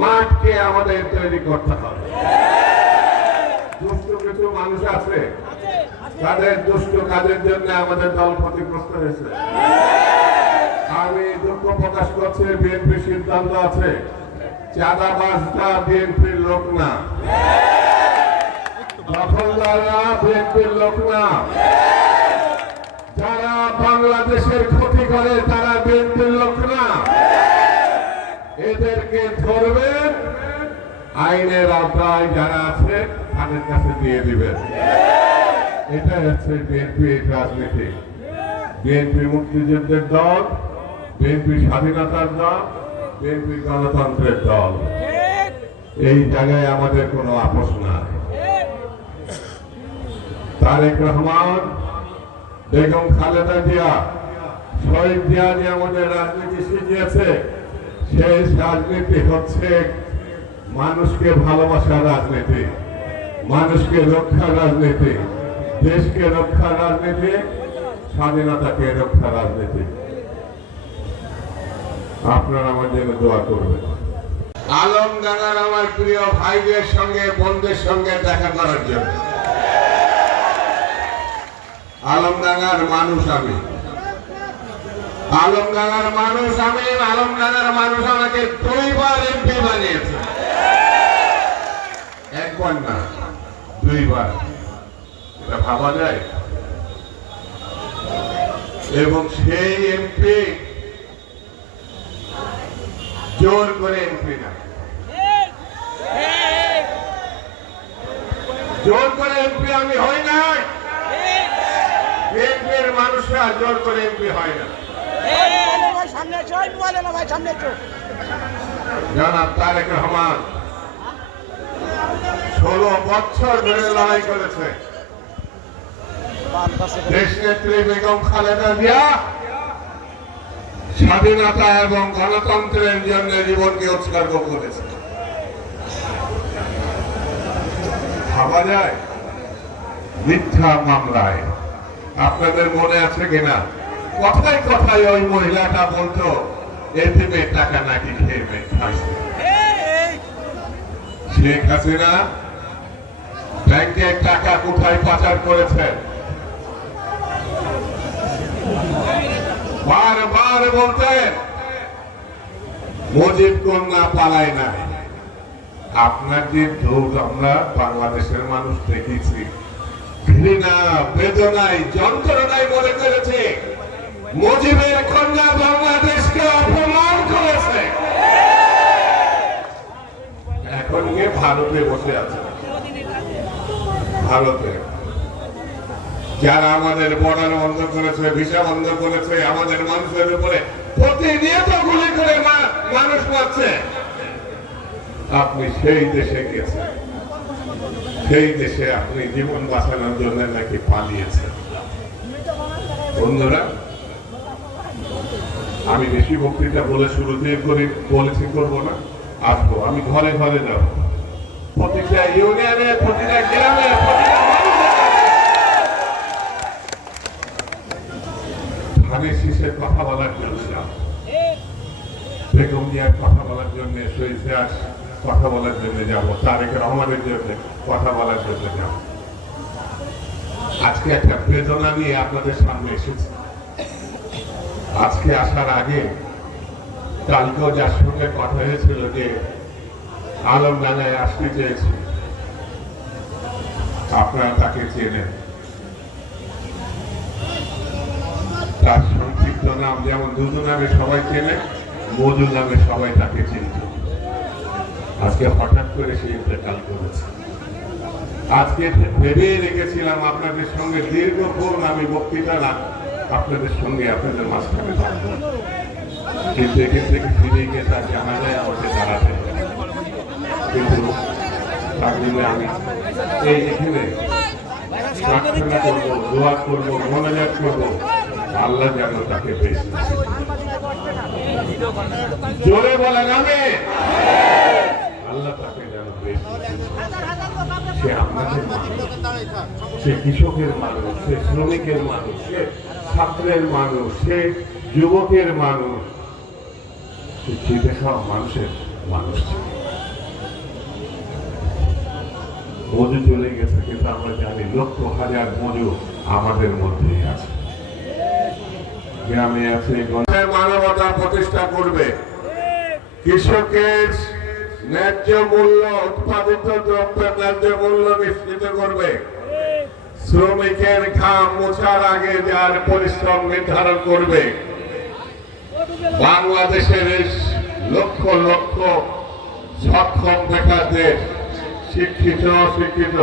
মাঠকে আমাদের তৈরি করতে হবে। দুষ্ট কিছু মানুষ আছে, তাদের দুষ্ট কাজের জন্য আমাদের দল ক্ষতিগ্রস্ত হয়েছে। আমি দুঃখ প্রকাশ করছি, বিএনপি সিদ্ধান্ত আছে চাঁদাবাজটা বিএনপির লোক না। দখলদাররা বিএনপির লোক না। যারা বাংলাদেশের ক্ষতি করে তারা বিএনপির লোক না এদেরকে ধরবেন আইনের আওতায় যারা আছে, তাদের কাছে দিয়ে দিবেন এটা হচ্ছে বিএনপি রাজনীতি। বিএনপি মুক্তিযুদ্ধের দল, বিএনপি স্বাধীনতার দল, বিএনপি গণতন্ত্রের দল। এই জায়গায় আমাদের কোনো আপোষ নাই। তারেক রহমান, বেগম খালেদা জিয়া, শহীদ জিয়া যে আমাদের রাজনীতি শিখিয়েছে। সেই রাজনীতি হচ্ছে মানুষকে ভালোবাসার রাজনীতি, মানুষকে রক্ষার রাজনীতি, দেশকে রক্ষার রাজনীতি, স্বাধীনতাকে রক্ষার রাজনীতি। আপনারা আমার জন্য দোয়া করবেন। আলম আলমডাঙ্গার আমার প্রিয় ভাইদের সঙ্গে, বোনদের সঙ্গে দেখা করার জন্য। আলম আলমডাঙ্গার মানুষ আমি। আলমডাঙ্গার মানুষ আমি আলমডাঙ্গার মানুষ আমাকে দুইবার এমপি বানিয়েছে। একবার না, দুইবার। এটা ভাবা যায়? এবং সেই এমপি জোর করে এমপি না। জোর করে এমপি আমি হই না বিএনপির মানুষরা জোর করে এমপি হয় না। স্বাধীনতা এবং গণতন্ত্রের জন্য জীবনকে উৎসর্গ করেছে। ভাবা যায়? মিথ্যা মামলায়। আপনাদের মনে আছে কিনা? কথায় কথায় ওই মহিলাটা বলতো এটিএমে টাকা নাকি খেয়ে টাকা কোথায় পাচার করেছেন বারবার বলতেন মুজিব কন্যা পালায় নাই আপনার যে দৌড় আমরা বাংলাদেশের মানুষ দেখেছি। ঘৃণা, বেদনায়, যন্ত্রণায় মনে করেছে মুজিবের কন্যা বাংলাদেশকে অপমান করেছে। এখন ভারতে বসে আছে? ভারতে। যারা আমাদের বর্ডার বন্ধ করেছে, ভিসা বন্ধ করেছে, আমাদের মানুষের উপরে প্রতিনিয়ত গুলি করে মানুষ মারছে। আপনি সেই দেশে গেছেন। সেই দেশে আপনি জীবন বাঁচানোর জন্য নাকি পালিয়েছেন? বন্ধুরা আমি বেশি বক্তৃতা বলে শুরু দিয়ে করি, বলেছি করব না, আসব। আমি ঘরে ঘরে যাব। প্রতিটা ইউনিয়নে, প্রতিটা গ্রামে শীষের কথা বলার জন্য কথা বলার জন্য কথা বলার জন্য যাব। তারেক রহমানের জন্য কথা বলার জন্য আজকে একটা বেদনা নিয়ে আপনাদের সামনে এসেছি। আজকে আসার আগে কালকেও যার সঙ্গে কথা হয়েছিল যে আলমডাঙ্গায় আসতে চেয়েছি, আপনারা তাকে চেনেন। তার সংক্ষিপ্ত নাম যেমন দুজু নামে সবাই চেনে, মজু নামে সবাই তাকে চিনত আজকে হঠাৎ করে সে ইন্তেকাল করেছে। আজকে ভেবে রেখেছিলাম আপনাদের সঙ্গে দীর্ঘক্ষণ আমি বক্তৃতা না আপনাদের সঙ্গে আপনাদের মাঝখানে থাকব। কিন্তু এখান থেকে ফিরে গিয়ে তার জানা যায় আমাকে দাঁড়াতে কিন্তু তার জন্য আমি এই এখানে প্রার্থনা করব, দোয়া করব মনোজাত করব, আল্লাহ যেন তাকে বেশ জোরে বলেন আমি আল্লাহ তাকে যেন বেশ সে মানুষ, সে কৃষকের মানুষ, সে শ্রমিকের মানুষ, সে ছাত্রের মানুষ, সে যুবকের মানুষ। সে খেটে খাওয়া মানুষের? মানুষ মজু চলে গেছে, কিন্তু আমরা জানি লক্ষ হাজার মজু আমাদের মধ্যে আছে। গ্রামে আছে মানবতা প্রতিষ্ঠা করবে। কৃষকের ন্যায্য মূল্য, উৎপাদিত দ্রব্যের ন্যায্য মূল্য নিশ্চিত করবে। শ্রমিকের ঘাম মোছার আগে যার পরিশ্রম নির্ধারণ করবে, বাংলাদেশের লক্ষ লক্ষ সক্ষম বেকারদের, শিক্ষিত, অশিক্ষিত